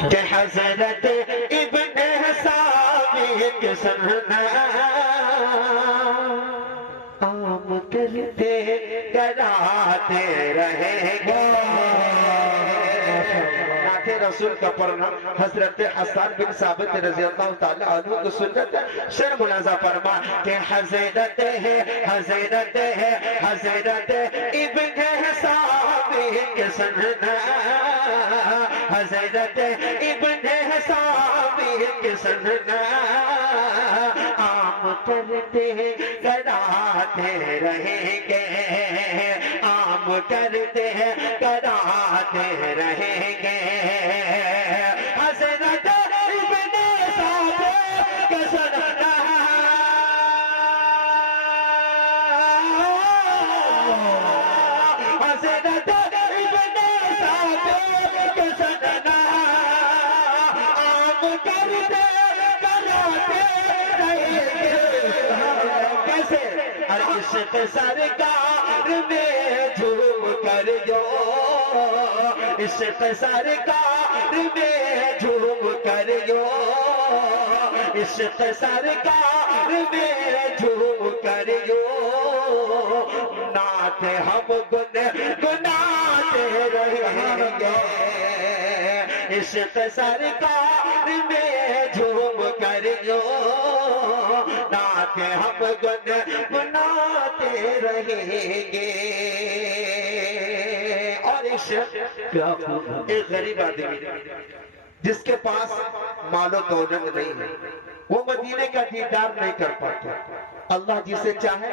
کہ حضرت ابن سامی کے سننا عام کرتے کراتے رہیں گے۔ نعت رسول کا پڑھنا حضرت حسان بن ثابت رضی اللہ تعالیٰ عنہ کو سنت شر ملازہ فرما کہ حضرت ابن سامی کے سننا حضرت ابن سامی کے سننا عام کرتے کراتے رہیں گے، عام کرتے کراتے رہیں گے۔ حضرت ابن ثابت کے سننا حضرت ابن ثابت کے سننا عام کرتے کراتے رہیں گے۔ کیسے؟ عشق سرکار میں جھوم کر جو، عشق سرکار میں جھوم کر جو، عشق سرکار میں جھوم کر جو، نعت ہم گنگناتے رہیں گے۔ عشق سرکار میں جھوم کر جو، نعت ہم گنگناتے رہیں گے۔ اور عشق ایک غریب آدمی جس کے پاس مال و دولت نہیں ہے، وہ مدینے کا دیدار نہیں کر پاتا، اللہ جسے چاہے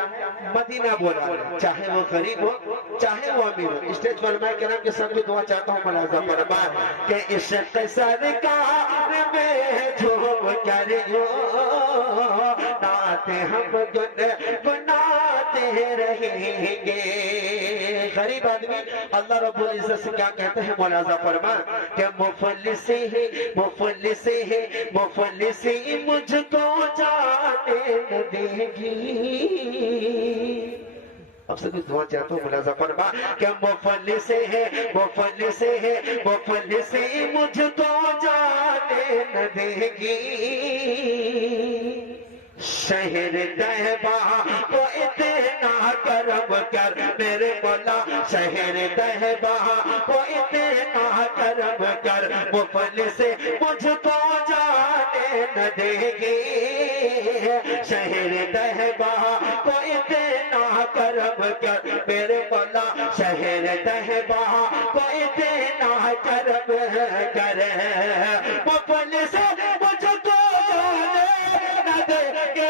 مدینہ بولا لے، چاہے وہ غریب ہو چاہے وہ امیر ہو۔ اسٹیج پر میں کرام کے ساتھ بھی دعا چاہتا ہوں ملاحظہ فرما کہ عشق سرکار میں جھوم کر جو، نعت ہم گنگناتے رہیں گے۔ غریب آدمی اللہ رب العزت سے کیا کہتے ہیں ملاحظہ فرما کہ مفلسی مجھ کو جانے نہ دے گی۔ اب سے کچھ دعا چاہتا ہوں ملاحظہ فرما کہ مفلسی مجھ کو جانے نہ دے گی۔ شہر طیبہ کو اتنا کرم کر میرے مولا، شہر طیبہ کو اتنا کرم کر، مفلس مجھ کو جانے نہ دے گی۔ شہر طیبہ کو اتنا کرم کر میرے مولا، شہر طیبہ کو اتنا کرم کر، مفلس مجھ کو جانے نہ دے گی۔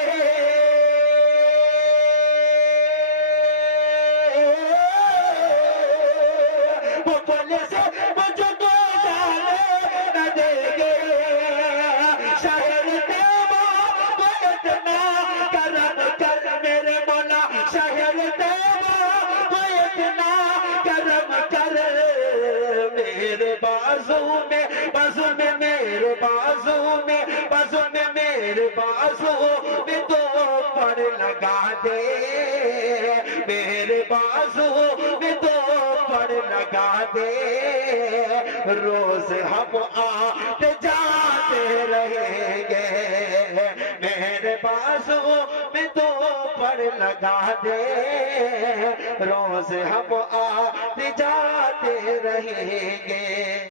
مفلس مجھ کو جانے نہ دے گی۔ شہر طیبہ کو اتنا کرم کر میرے مولا، شہر طیبہ کو اتنا کرم کر، میرے بازو میں میرے بازو میں دو پر لگا دے، میرے بازو میں دو پر لگا دے، روز ہم آتے جاتے رہیں گے، میرے بازو میں دو پر لگا دے، روز ہم آتے جاتے رہیں گے۔